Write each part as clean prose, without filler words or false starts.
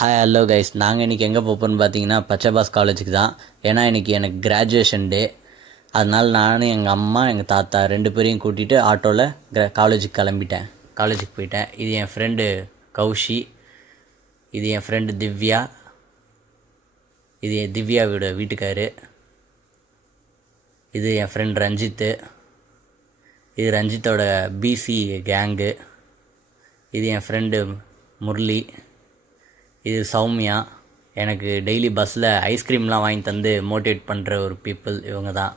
Hi hello guys, நாங்கள் இன்றைக்கி எங்கே போப்போன்னு பார்த்தீங்கன்னா பச்சைபாஸ் காலேஜுக்கு தான். ஏன்னா இன்றைக்கி எனக்கு கிராஜுவேஷன் டே. அதனால் நானும் எங்கள் அம்மா எங்கள் தாத்தா 2 பேரையும் கூட்டிகிட்டு ஆட்டோவில் காலேஜுக்கு போயிட்டேன். இது என் ஃப்ரெண்டு கௌஷி, இது என் ஃப்ரெண்டு திவ்யா, இது என் திவ்யாவோட வீட்டுக்காரு, இது என் ஃப்ரெண்ட் ரஞ்சித்து, இது ரஞ்சித்தோட பிசி கேங்கு, இது என் ஃப்ரெண்டு முரளி, இது சௌமியா. எனக்கு டெய்லி பஸ்ஸில் ஐஸ்கிரீம்லாம் வாங்கி தந்து மோட்டிவேட் பண்ணுற ஒரு பீப்புள் இவங்க தான்.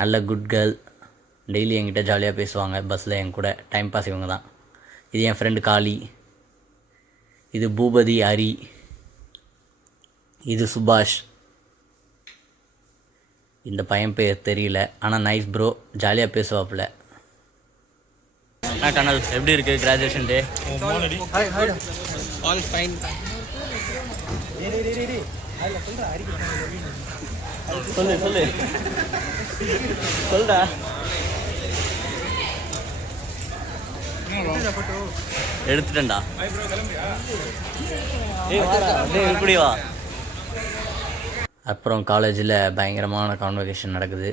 நல்ல குட் கேர்ள், டெய்லி என்கிட்ட ஜாலியாக பேசுவாங்க பஸ்ஸில் என் கூட. டைம் பாஸ் இவங்க தான். இது என் ஃப்ரெண்டு காளி, இது பூபதி, ஹரி, இது சுபாஷ். இந்த பையன் பேர் தெரியல, ஆனால் நைஸ் ப்ரோ, ஜாலியாக பேசுவாப்புல. டனல் எப்படி இருக்கு கிராஜுவேஷன் டே? All fine. சொல்லு சொல்டா. எடுத்துட்டேன்டா. இப்படி வா. அப்புறம் காலேஜில் பயங்கரமான கான்வகேஷன் நடக்குது.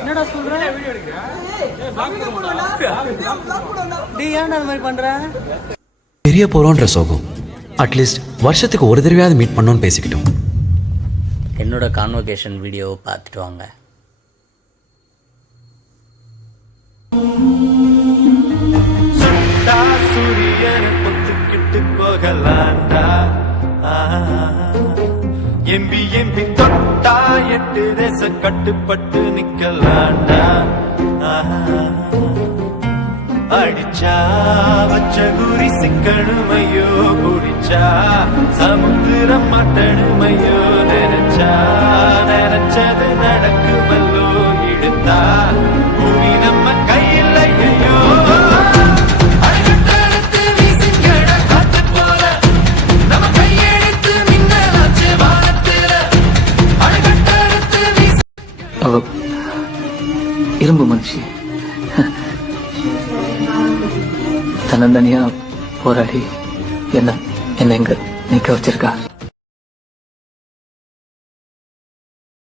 என்னடா சொல்ற? பெரிய போறோன்ற சோகம் அட்லீஸ்ட் வருஷத்துக்கு ஒரு தடவையாவது மீட் பண்ணோன்னு பேசிக்கிட்டோம். என்னோட கான்வகேஷன் வீடியோவை பார்த்துட்டு வாங்க. எம்பி தொட்டா 8 தேச கட்டுப்பட்டு நிக்கலாண்டா. அடிச்சா வச்ச குறி சிக்கணுமையோ, குடிச்சா சமுத்திரம் மட்டணுமையோ, நினைச்சது நடக்குமல்லோ, இழுத்தா பூமி நம்ம கையில் ஐயோ. இரும்பு மனுஷி தன்னந்தனியா போராடி என்ன எங்க நிக்க வச்சிருக்கா.